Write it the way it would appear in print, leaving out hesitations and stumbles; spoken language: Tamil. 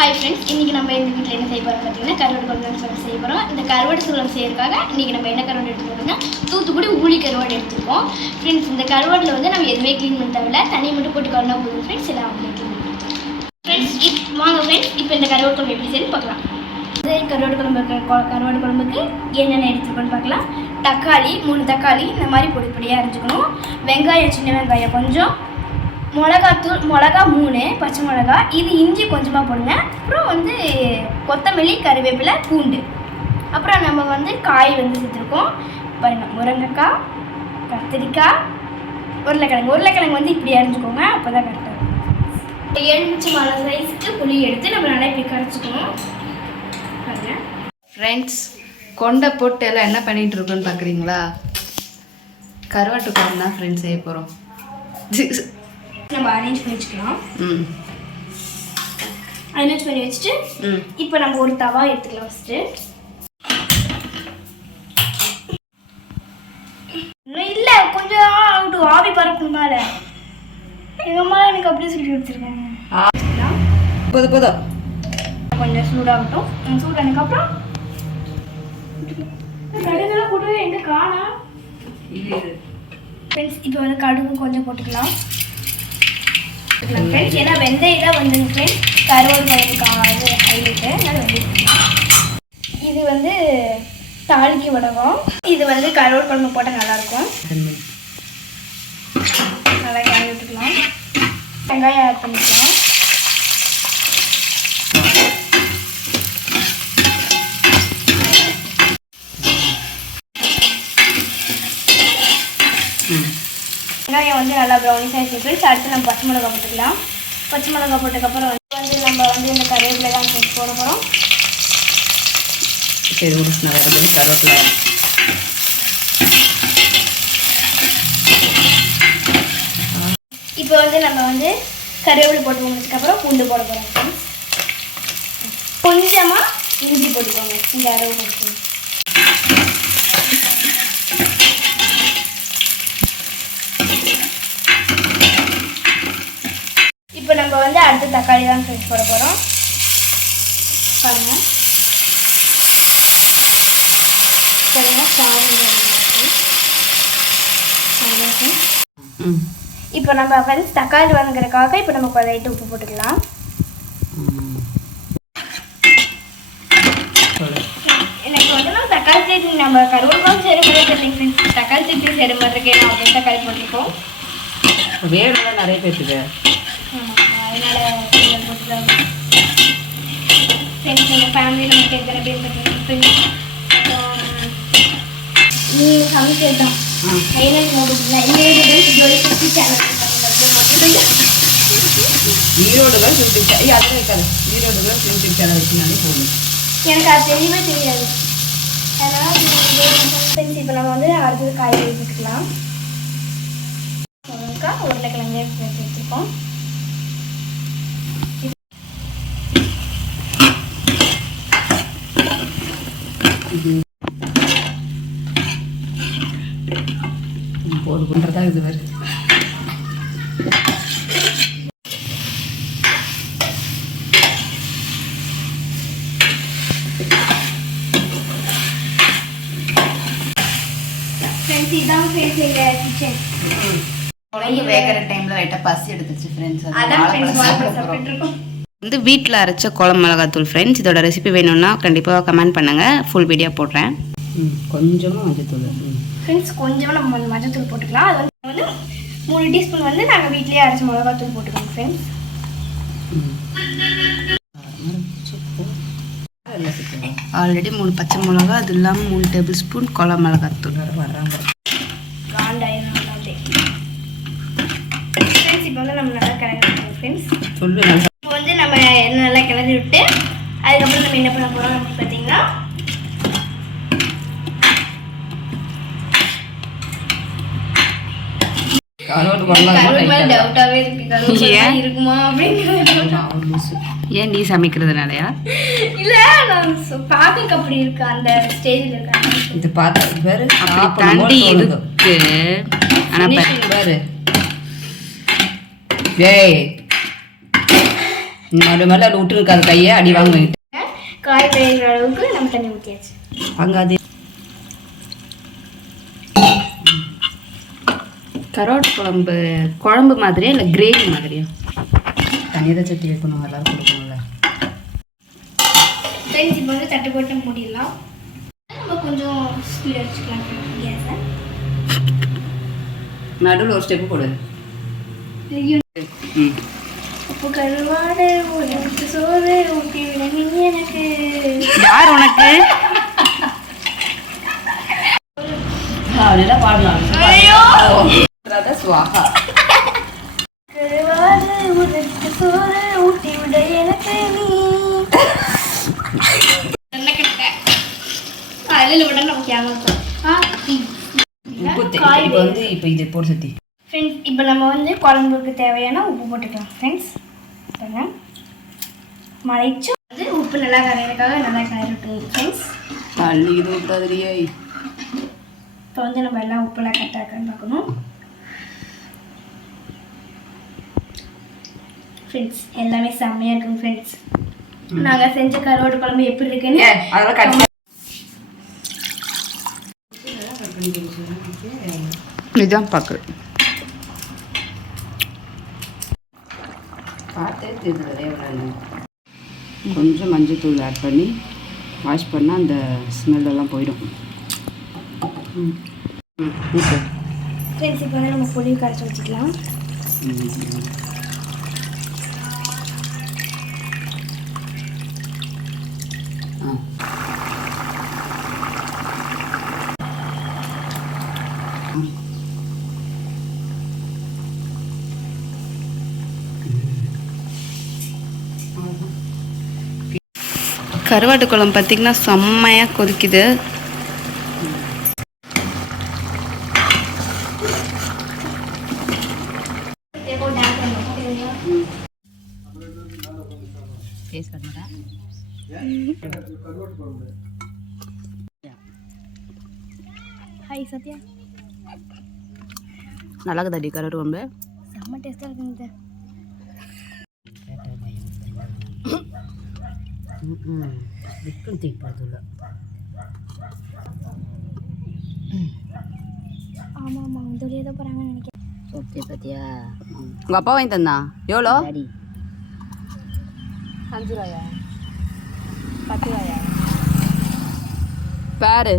ஹாய் ஃப்ரெண்ட்ஸ், இன்றைக்கி நம்ம எங்கள் வீட்டில் என்ன செய்ய போகிறோம் பார்த்தீங்கன்னா கருவாடு குழம்பு சொல்லி செய்ய போகிறோம். இந்த கருவாடு சூழல் செய்யறதுக்காக இன்றைக்கி நம்ம என்ன கருவாடு எடுத்துக்கிட்டோம்னா தூத்துக்குடி ஊழி கருவாடு எடுத்துருக்கோம். ஃப்ரெண்ட்ஸ், இந்த கருவாடில் வந்து நம்ம எதுவுமே க்ளீன் பண்ண தேவையில்ல, தண்ணி மட்டும் போட்டு கருணா போதும் ஃப்ரெண்ட்ஸ். எல்லாம் அவங்க க்ளீன் பண்ணுவோம் ஃப்ரெண்ட்ஸ். வாங்க ஃப்ரெண்ட்ஸ், இப்போ இந்த கருவாடு குழம்பு எப்படி செய்யணும் பார்க்கலாம். கருவாடு குழம்புக்கு என்னென்ன எடுத்துருக்கோன்னு பார்க்கலாம். தக்காளி 3 தக்காளி இந்த மாதிரி பொடிப்பொடியாக அரைஞ்சிக்கணும். வெங்காயம், சின்ன வெங்காயம் கொஞ்சம், மிளகா 3, பச்சை மிளகா, இது இஞ்சி கொஞ்சமாக போடுங்க. அப்புறம் வந்து கொத்தமல்லி, கருவேப்பிலை, பூண்டு. அப்புறம் நம்ம வந்து காய் வந்து சேர்த்துருக்கோம் பாருங்கள். முருங்கைக்காய், கத்திரிக்காய், உருளைக்கிழங்கு வந்து இப்படி அரைஞ்சிக்கோங்க, அப்போ தான் கரெக்டாக இருக்கும். 7 இன்ச்சு மழை சைஸுக்கு புளி எடுத்து நம்ம நல்லா இப்படி கரைச்சிக்கணும் பாருங்கள் ஃப்ரெண்ட்ஸ். கொண்டை போட்டு எல்லாம் என்ன பண்ணிகிட்டு இருக்கோன்னு பார்க்குறீங்களா? கருவாட்டு குழம்பு தான் ஃப்ரெண்ட்ஸ் செய்ய போகிறோம். நம்ம அரேஞ்ச் பண்ணி வச்சுக்கலாம். அரேஞ்ச் பண்ணி வச்சுட்டு இப்போ நம்ம ஒரு தவா எடுத்துக்கலாம். ஃபஸ்ட்டு இல்லை, கொஞ்சம் ஆவி பறக்கணும் மேலே. எங்கள் அம்மா எனக்கு அப்படியே சொல்லி வச்சுருக்காங்க. கொஞ்சம் சூடாகட்டும். சூடானதுக்கப்புறம் கடுகுலாம் போட்டு எங்கே காணா ஃப்ரெண்ட்ஸ். இப்போ வந்து கடுகு கொஞ்சம் போட்டுக்கலாம் ஃப்ரெண்ட்ஸ். ஏன்னா வெந்தயம் தான் வந்து ஃப்ரெண்ட்ஸ் கருவாடு குழம்புக்கு ஹைலைட்டு. அதனால் வெந்தயம். இது வந்து தாளிக்கு வடகம். இது வந்து கருவாடு குழம்பு போட்டால் நல்லாயிருக்கும். நல்லா கிளறி விட்டுக்கலாம். வெங்காயம் ஆட் பண்ணிக்கலாம். வெங்காயம் வந்து நல்லா ப்ரௌனிஷ் ஆகிடுச்சு ஃப்ரெண்ட்ஸ். அடுத்து நம்ம பச்சை மிளகா போட்டுக்கலாம். பச்சை மிளகா போட்டதுக்கப்புறம் வந்து நம்ம வந்து இந்த கருவேப்பிலை தான் போட போகிறோம். இப்போ வந்து நம்ம வந்து கருவேப்பிலை போட்டு முடிச்சதுக்கப்புறம் பூண்டு போட போகிறோம் ஃப்ரெண்ட்ஸ். கொஞ்சமாக இஞ்சி போட்டுக்கோங்க. இந்த அரவு போட்டுக்கோங்க. இப்போ நம்ம வந்து அடுத்து தக்காளி தான் ஃப்ரெண்ட்ஸ் போட போகிறோம் பாருங்கள். இப்போ நம்ம ஃப்ரெண்ட்ஸ் தக்காளி வாங்குறதுக்காக இப்போ நம்ம லைட்டு உப்பு போட்டுக்கலாம். எனக்கு வந்து நம்ம தக்காளி சட்னி நம்ம கருவேப்பிலை செய்கிற மாதிரி தெரியல ஃப்ரெண்ட்ஸ். தக்காளி சட்னி செய்கிற மாதிரி இருக்கேன். நான் வந்து தக்காளி போட்டிருக்கோம். வேணும்னா நிறைய பேருக்கு அதனால் போட்டுக்கலாம் ஃப்ரெண்ட்ஸ். எங்கள் ஃபேமிலியில் மட்டும் எத்தனை பேர் பார்த்தீங்கன்னா நீங்கள் சமைச்சது தான் ஈரோடு எனக்கு அது தெரியவே தெரியாது. அதனால் இப்போ நம்ம வந்து அடுத்தது காய் வச்சுக்கலாம். உருளைக்கிழங்கு வச்சுருக்கோம். போது பண்ணுறதா இது வேறு. குழம்பு வேகிற டைமில் லைட்டாக பசி எடுத்துச்சு ஃப்ரெண்ட்ஸ். வந்து வீட்டில் அரைச்ச குழம்பு மிளகாத்தூள் ஃப்ரெண்ட்ஸ். இதோட ரெசிபி வேணும்னா கண்டிப்பாக கமெண்ட் பண்ணுங்கள். ஃபுல் வீடியோ போடுறேன். கொஞ்சமாக மஞ்சத்தூள் ஃப்ரெண்ட்ஸ். கொஞ்சமாக நம்ம மஞ்சத்தூள் போட்டுக்கலாம். அது வந்து 3 டீஸ்பூன் வந்து நாங்கள் வீட்லேயே அரைச்ச மிளகாத்தூள் போட்டுக்கோங்க ஃப்ரெண்ட்ஸ். ஆல்ரெடி 3 பச்சை மிளகா, அது இல்லாமல் 3 டேபிள் ஸ்பூன் குழம்பு மிளகாத்தூள் வர்றாங்க. ஃப்ரெண்ட்ஸ் இப்போ வந்து நம்ம நல்லா கிளறி ஃப்ரெண்ட்ஸ். சொல்லு. இப்போ வந்து நம்ம நல்லா கிளறி விட்டு அதுக்கப்புறம் நம்ம என்ன பண்ண போகிறோம் அப்படின்னு பார்த்தீங்கன்னா இருக்குமா அப்படின்னு. ஏன் நீ சமைக்கிறதுனாலயா? இல்லை, நான் பார்க்க அப்படி இருக்கு. அந்த ஸ்டேஜில் இருக்காங்க. இது பார்த்து வேறு தாண்டி இருக்கு. ஆனால் பாரு, ஏய் நடு மேலே அது விட்டுருக்காது கையை அடி வாங்கிட்டு காய் வேகிற அளவுக்கு நம்ம தண்ணி ஊற்றியாச்சு. அங்கே அது கருவாட்டு குழம்பு மாதிரியா இல்லை கிரேவி மாதிரியா? தண்ணி தான் சட்டி வைக்கணும், எல்லாரும் கொடுக்கணும்ல. ஃப்ரெண்ட்ஸ் இப்போ வந்து தட்டு போட்டு மூடிடலாம். நம்ம கொஞ்சம் ஸ்பீடாக வச்சுக்கலாம் கேஸை. நடுவில் ஒரு ஸ்டெப்பு போடு. உப்பு கருவாடு உனக்கு சோறு ஊட்டி விட நீ எனக்கு. யார் உனக்கு? அப்படிலாம் பாடலாம். சுவாகா. கருவாடு உனக்கு சோறு ஊட்டி விட எனக்கு நீ. நல்ல கட்ட அதில் விட நமக்கு ஏமாத்தோம். இப்போ வந்து இப்போ இது போட்டு சுற்றி. ஃப்ரெண்ட்ஸ் இப்போ நம்ம வந்து குழம்புக்கு தேவையான உப்பு போட்டுக்கலாம். ஃப்ரெண்ட்ஸ் இப்போ மறைச்சு வந்து உப்பு நல்லா கரையிறதுக்காக நல்லா கரையிட்டோம். ஃப்ரெண்ட்ஸ் தள்ளி இது விட்டாதிரியே. இப்போ வந்து நம்ம எல்லாம் உப்புலாம் கரெக்டாக இருக்கான்னு பார்க்கணும். ஃப்ரெண்ட்ஸ் எல்லாமே செம்மையாக இருக்குங்க. ஃப்ரெண்ட்ஸ் நாங்கள் செஞ்ச கருவாடு குழம்பு எப்படி இருக்குன்னு அதெல்லாம் இதுதான் பார்க்குறேன். பார்த்தே தெரியுது எவ்வளோ. கொஞ்சம் மஞ்சள் தூள் ஆட் பண்ணி வாஷ் பண்ணால் அந்த ஸ்மெல்லெல்லாம் போயிடும். ஓகே ஃப்ரெண்ட்ஸ் இப்போ வந்து நம்ம புளியும் கரைச்சி வச்சுக்கலாம். கருவாட்டு குழம்பு பார்த்திங்கன்னா செம்மையாக கொதிக்குது. ஹாய் சத்யா, நல்லா இருக்குதாடி கருவாட்டு குழம்பு? செம்ம டேஸ்ட்டாக இருக்குங்க. ஆமாம் ஆமாம் இந்த வழியாக தான் போகிறாங்கன்னு நினைக்கிறேன். ஓகே சத்யா, உங்கள் அப்பா வாங்கி தந்தா எவ்வளோ? 5 ரூபாயா 10 ரூபாயா பாரு.